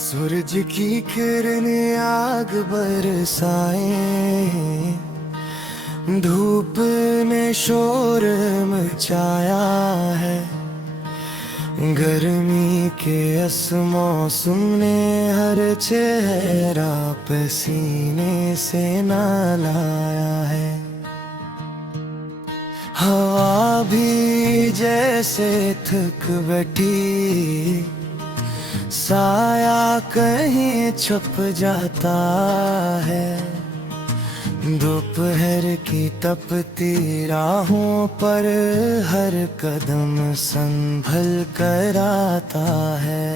सूरज की किरणें आग बरसाए, धूप ने शोर मचाया है। गर्मी के इस मौसम ने हर चेहरा पसीने से नहलाया है। हवा भी जैसे थक बैठी, साया कहीं छुप जाता है। दोपहर की तपती राहों पर हर कदम संभल कर आता है।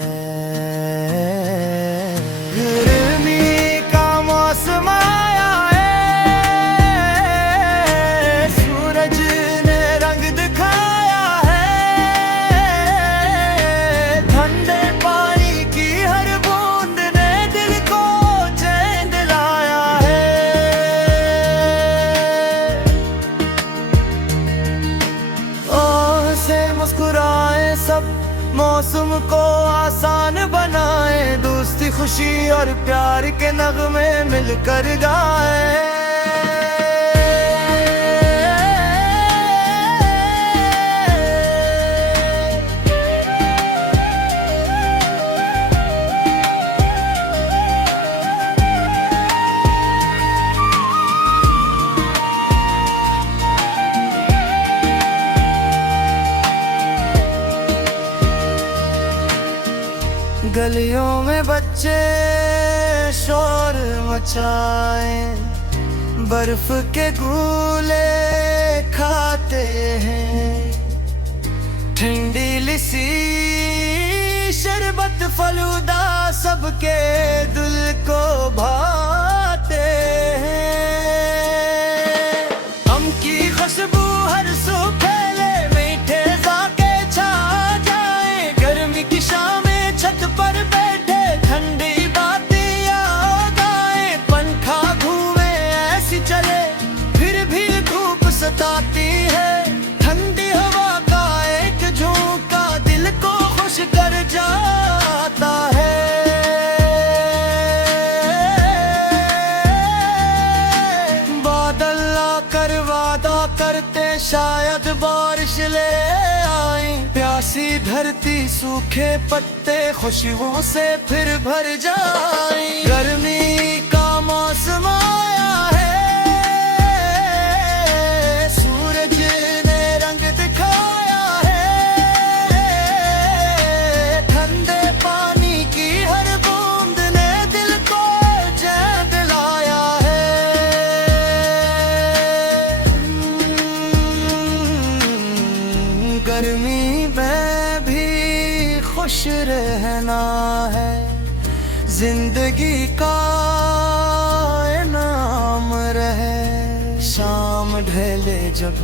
गर्मी का मौसम आया है, सूरज ने रंग दिखाया है। ठंडे पानी की हर बूंद ने दिल को चैन दिलाया है। से मुस्कुराए सब, मौसम को आसान बनाए। दोस्ती, खुशी और प्यार के नगमे मिलकर गाए। गलियों में बच्चे शोर मचाए, बर्फ के गोले खाते हैं। ठंडी लस्सी, शरबत, फलूदा सबके दिल को भाते हैं। आम की खुशबू हर सू फैले, मीठे जाके छा जाए। गर्मी की शाम छत पर बैठे ठंडी बातें गाए। पंखा घूमे ऐसी चले, फिर भी धूप सताती है। ठंडी हवा का एक झोंका दिल को खुश कर जाता है। बादल आकर वादा करते, शायद बारिश ले आई। प्यासी धरती, सूखे पत्ते खुशियों से फिर भर जाए। गर्मी का मौसम आया है, सूरज ने रंग दिखाया है। ठंडे पानी की हर बूंद ने दिल को चैन दिलाया है। गर्मी में भी खुश रहना है, जिंदगी का इनाम रहे। शाम ढले जब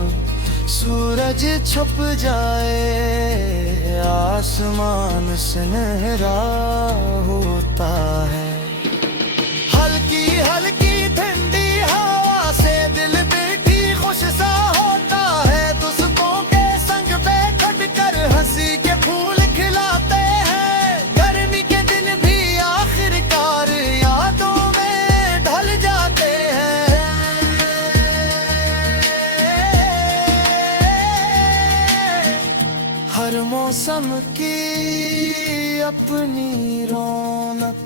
सूरज छुप जाए, आसमान सुनहरा होता है। हल्की हल्की ठंडी हवा से दिल बेटी खुश सा होता है। दोस्तों के संग बैठ कर हंसी के फूल खिलाते हैं। गर्मी के दिन भी आखिरकार यादों में ढल जाते हैं। हर मौसम की अपनी रौनक,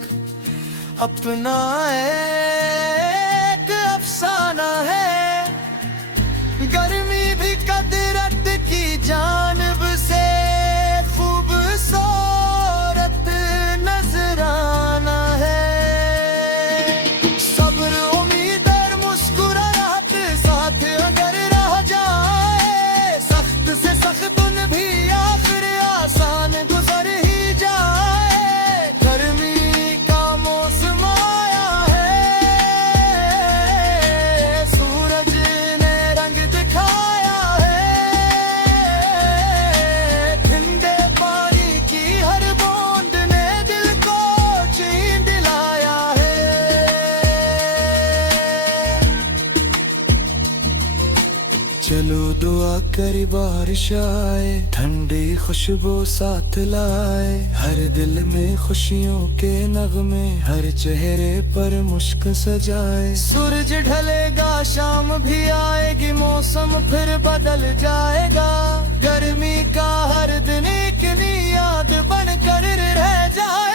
अपना एक अफसाना है। गर्मी भी कदरत की जानिब से खूबसूरत नजराना है। सब्र, उम्मीद और मुस्कुराहट साथ अगर रह जाए। सख्त से सख्त दिन भी आखिर आसान गुजर ही जाए। गर्मी का मौसम आया है, सूरज ने रंग दिखाया है। करी बारिश आए, ठंडी खुशबू साथ लाए, हर दिल में खुशियों के नगमे, हर चेहरे पर मुस्क सजाए। सूरज ढलेगा शाम भी आएगी, मौसम फिर बदल जाएगा, गर्मी का हर दिन एक नई याद बनकर रह जाएगा।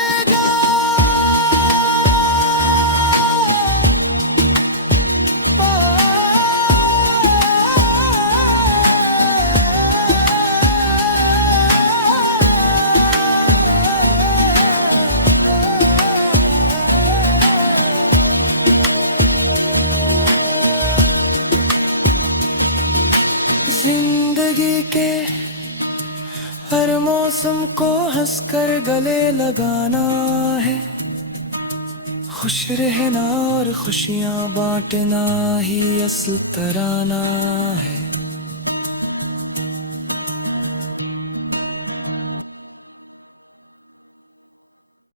जिंदगी के हर मौसम को हंसकर गले लगाना है, खुश रहना और खुशियाँ बांटना ही असल तराना है।